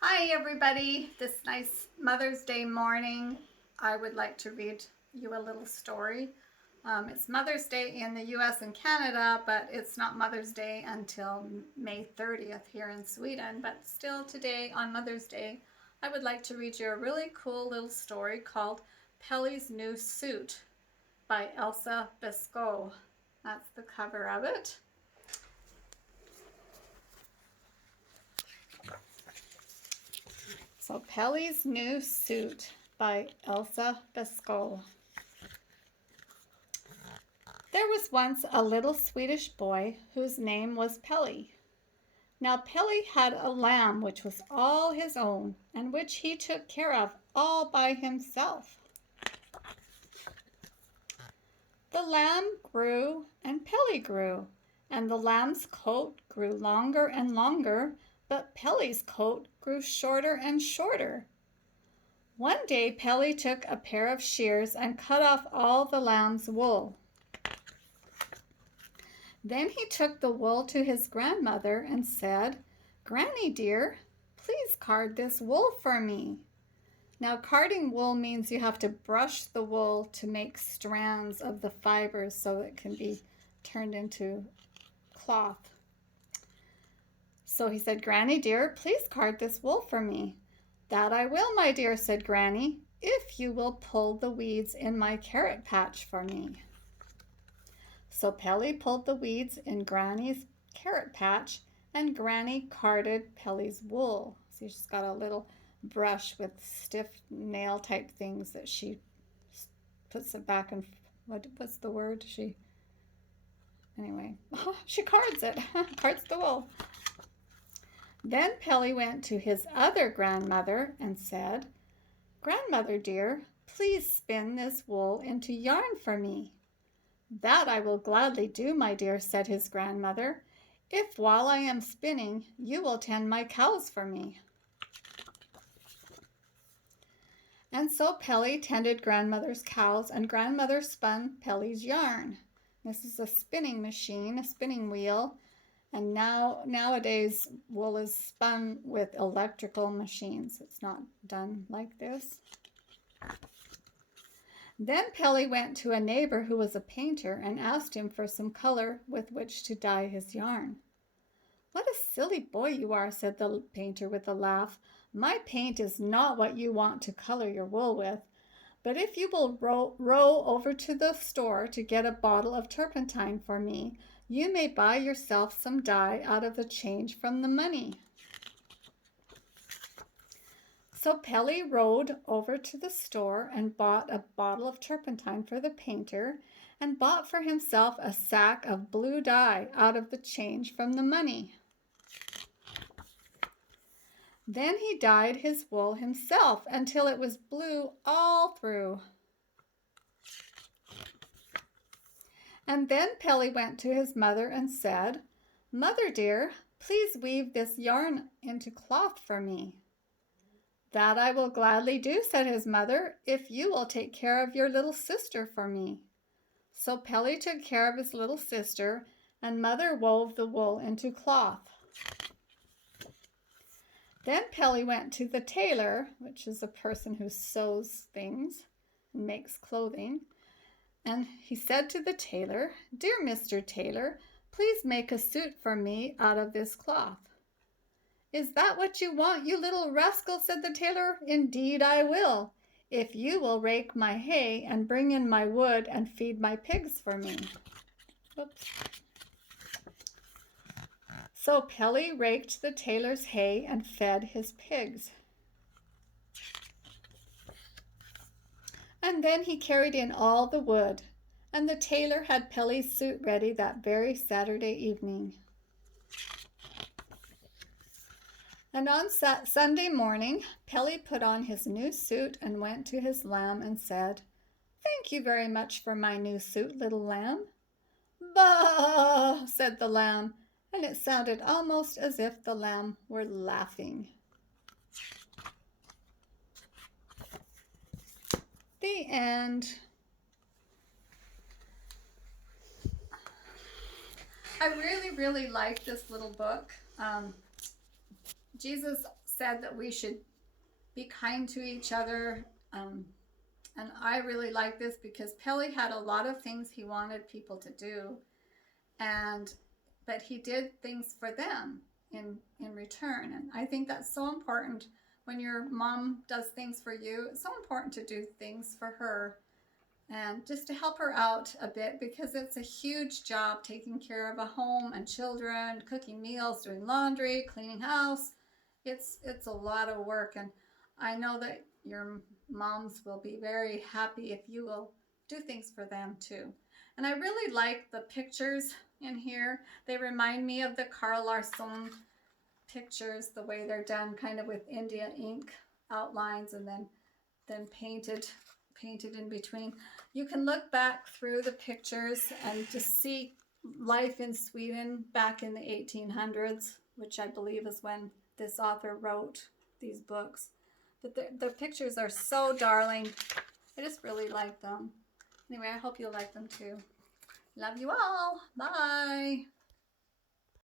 Hi everybody, this nice Mother's Day morning I would like to read you a little story. It's Mother's Day in the US and Canada, but it's not Mother's Day until May 30th here in Sweden. But still today on Mother's Day, I would like to read you a really cool little story called Pelle's New Suit by Elsa Besco. That's the cover of it. So Pelle's New Suit by Elsa Besco. There was once a little Swedish boy whose name was Pelle. Now Pelle had a lamb which was all his own, and which he took care of all by himself. The lamb grew and Pelle grew, and the lamb's coat grew longer and longer, but Pelle's coat grew shorter and shorter. One day Pelle took a pair of shears and cut off all the lamb's wool. Then he took the wool to his grandmother and said, "Granny dear, please card this wool for me." Now carding wool means you have to brush the wool to make strands of the fibers so it can be turned into cloth. So he said, "Granny dear, please card this wool for me." "That I will, my dear," said Granny, "if you will pull the weeds in my carrot patch for me." So Pelle pulled the weeds in Granny's carrot patch, and Granny carded Pelle's wool. So she's got a little brush with stiff nail type things that she puts it back and what's the word? Anyway, she cards it, cards the wool. Then Pelle went to his other grandmother and said, "Grandmother dear, please spin this wool into yarn for me." "That I will gladly do, my dear," said his grandmother, "if while I am spinning you will tend my cows for me." And so Pelle tended grandmother's cows, and grandmother spun Pelle's yarn. This is a spinning machine, a spinning wheel, and nowadays wool is spun with electrical machines. It's not done like this. Then Pelle went to a neighbor who was a painter and asked him for some color with which to dye his yarn. "What a silly boy you are," said the painter with a laugh. "My paint is not what you want to color your wool with, but if you will row over to the store to get a bottle of turpentine for me, you may buy yourself some dye out of the change from the money." So Pelle rode over to the store and bought a bottle of turpentine for the painter, and bought for himself a sack of blue dye out of the change from the money. Then he dyed his wool himself until it was blue all through. And then Pelle went to his mother and said, "Mother dear, please weave this yarn into cloth for me." "That I will gladly do," said his mother, "if you will take care of your little sister for me." So Pelle took care of his little sister, and mother wove the wool into cloth. Then Pelle went to the tailor, which is a person who sews things and makes clothing, and he said to the tailor, "Dear Mr. Tailor, please make a suit for me out of this cloth." "Is that what you want, you little rascal?" said the tailor. "Indeed I will, if you will rake my hay and bring in my wood and feed my pigs for me." Whoops. So Pelle raked the tailor's hay and fed his pigs. And then he carried in all the wood, and the tailor had Pelle's suit ready that very Saturday evening. And on Sunday morning, Pelle put on his new suit and went to his lamb and said, "Thank you very much for my new suit, little lamb." "Bah!" said the lamb, and it sounded almost as if the lamb were laughing. The end. I really like this little book. Jesus said that we should be kind to each other. And I really like this because Pelle had a lot of things he wanted people to do, and but he did things for them in return. And I think that's so important. When your mom does things for you, it's so important to do things for her and just to help her out a bit, because it's a huge job taking care of a home and children, cooking meals, doing laundry, cleaning house. It's a lot of work, and I know that your moms will be very happy if you will do things for them too. And I really like the pictures in here. They remind me of the Carl Larsson pictures, the way they're done kind of with India ink outlines and then painted in between. You can look back through the pictures and just see life in Sweden back in the 1800s, which I believe is when this author wrote these books. But the pictures are so darling. I just really like them. Anyway, I hope you'll like them too. Love you all. Bye.